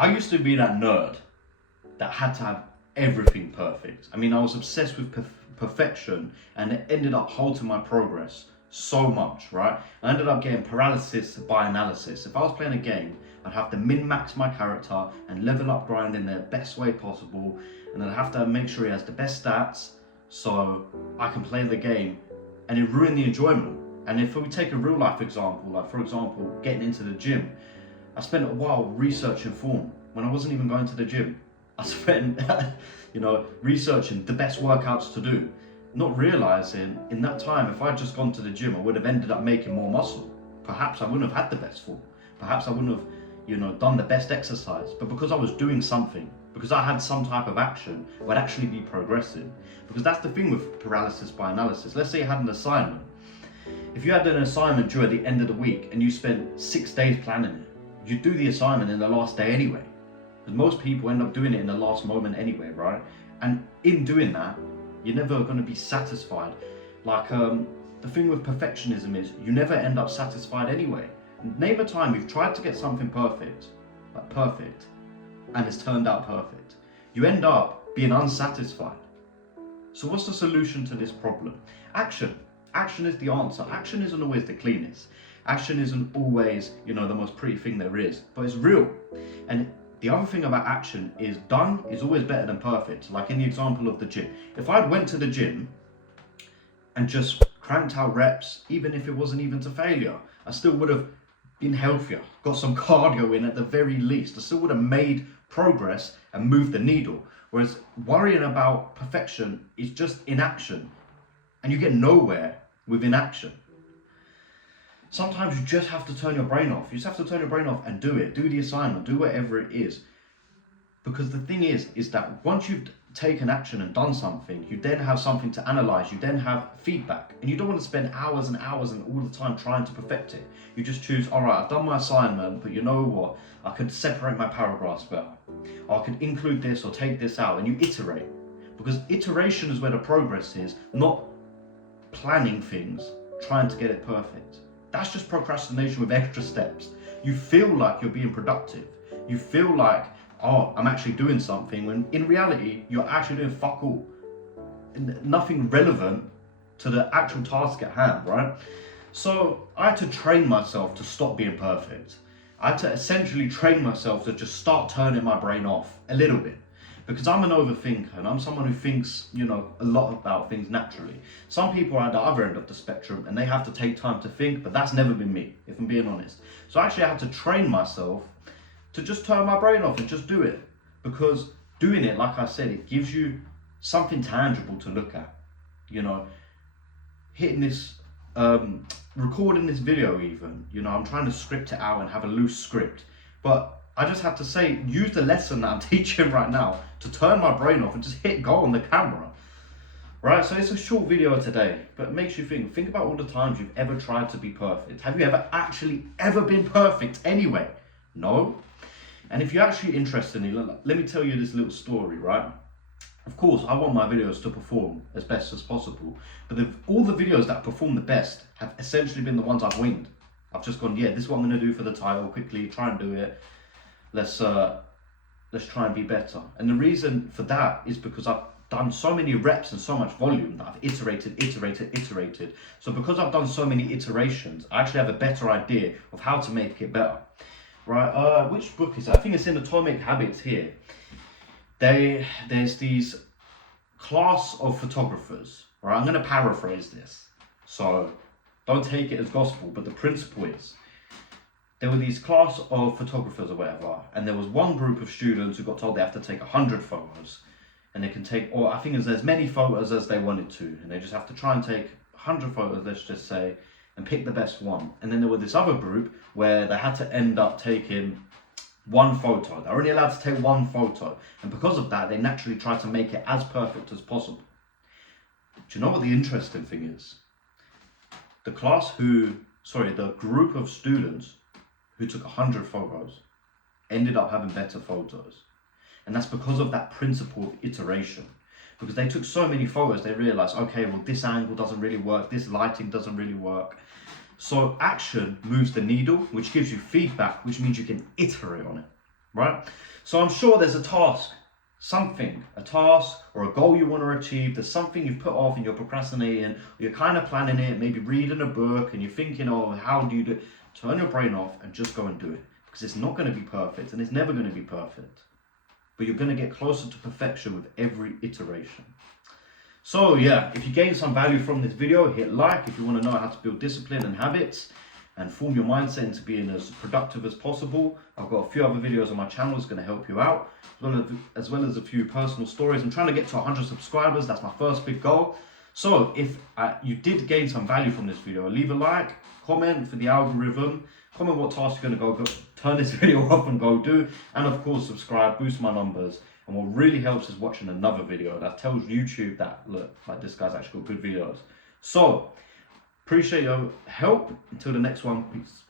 I used to be that nerd that had to have everything perfect. I mean, I was obsessed with perfection, and it ended up halting my progress so much, right? I ended up getting paralysis by analysis. If I was playing a game, I'd have to min-max my character and level up grind in the best way possible, and I'd have to make sure he has the best stats so I can play the game, and it ruined the enjoyment. And if we take a real life example, like for example, getting into the gym, I spent a while researching form when I wasn't even going to the gym. I spent, researching the best workouts to do, not realizing in that time, if I'd just gone to the gym, I would have ended up making more muscle. Perhaps I wouldn't have had the best form. Perhaps I wouldn't have, done the best exercise. But because I was doing something, because I had some type of action, I would actually be progressing. Because that's the thing with paralysis by analysis. Let's say you had an assignment. If you had an assignment due at the end of the week and you spent 6 days planning it, you'd do the assignment in the last day anyway. Because most people end up doing it in the last moment anyway, right? And in doing that, you're never going to be satisfied. Like the thing with perfectionism is you never end up satisfied anyway. Name a time you've tried to get something perfect, and it's turned out perfect. You end up being unsatisfied. So what's the solution to this problem? Action. Action is the answer. Action isn't always the cleanest. Action isn't always, the most pretty thing there is, but it's real. And the other thing about action is done is always better than perfect. Like in the example of the gym. If I'd went to the gym and just cranked out reps, even if it wasn't even to failure, I still would have been healthier, got some cardio in at the very least. I still would have made progress and moved the needle. Whereas worrying about perfection is just inaction, and you get nowhere with inaction. Sometimes you just have to turn your brain off. You just have to turn your brain off and do it. Do the assignment, do whatever it is. Because the thing is that once you've taken action and done something, you then have something to analyze, you then have feedback. And you don't want to spend hours and hours and all the time trying to perfect it. You just choose, all right, I've done my assignment, but you know what? I could separate my paragraphs better. Or I could include this or take this out, and you iterate. Because iteration is where the progress is, not planning things, trying to get it perfect. That's just procrastination with extra steps. You feel like you're being productive. You feel like, oh, I'm actually doing something, when in reality, you're actually doing fuck all. Nothing relevant to the actual task at hand, right? So I had to train myself to stop being perfect. I had to essentially train myself to just start turning my brain off a little bit. Because I'm an overthinker and I'm someone who thinks, a lot about things naturally. Some people are at the other end of the spectrum and they have to take time to think, but that's never been me, if I'm being honest. So actually I had to train myself to just turn my brain off and just do it. Because doing it, like I said, it gives you something tangible to look at. Hitting this, recording this video even, I'm trying to script it out and have a loose script. But I just have to say, use the lesson that I'm teaching right now to turn my brain off and just hit go on the camera. Right, so it's a short video today, but it makes you think about all the times you've ever tried to be perfect. Have you ever been perfect anyway? No? And if you're actually interested in it, let me tell you this little story, right? Of course, I want my videos to perform as best as possible, but all the videos that perform the best have essentially been the ones I've winged. I've just gone, yeah, this is what I'm going to do for the title, quickly, try and do it. Let's try and be better. And the reason for that is because I've done so many reps and so much volume that I've iterated. So because I've done so many iterations, I actually have a better idea of how to make it better. Right, which book is that? I think it's in Atomic Habits here. There's these class of photographers, right? I'm going to paraphrase this, so don't take it as gospel, but the principle is, there were these class of photographers or whatever, and there was one group of students who got told they have to take 100 photos, and they can take, or I think it's as many photos as they wanted to, and they just have to try and take 100 photos, let's just say, and pick the best one. And then there was this other group where they had to end up taking one photo. They're only allowed to take one photo, and because of that, they naturally try to make it as perfect as possible. Do you know what the interesting thing is? The group of students who took 100 photos ended up having better photos. And that's because of that principle of iteration. Because they took so many photos, they realized, okay, well, this angle doesn't really work, this lighting doesn't really work. So action moves the needle, which gives you feedback, which means you can iterate on it. right? So I'm sure there's a task, a task or a goal you want to achieve. There's something you've put off and you're procrastinating, or you're kind of planning it, maybe reading a book, and you're thinking, oh, how do you do it? Turn your brain off and just go and do it, because it's not going to be perfect and it's never going to be perfect. But you're going to get closer to perfection with every iteration. So yeah, if you gain some value from this video, hit like. If you want to know how to build discipline and habits and form your mindset into being as productive as possible, I've got a few other videos on my channel that's going to help you out, as well as a few personal stories. I'm trying to get to 100 subscribers. That's my first big goal. So if you did gain some value from this video, leave a like, comment for the algorithm, comment what task you're going to go turn this video off and go do, and of course subscribe, boost my numbers. And what really helps is watching another video that tells YouTube that, look, like this guy's actually got good videos. So appreciate your help. Until the next one, peace.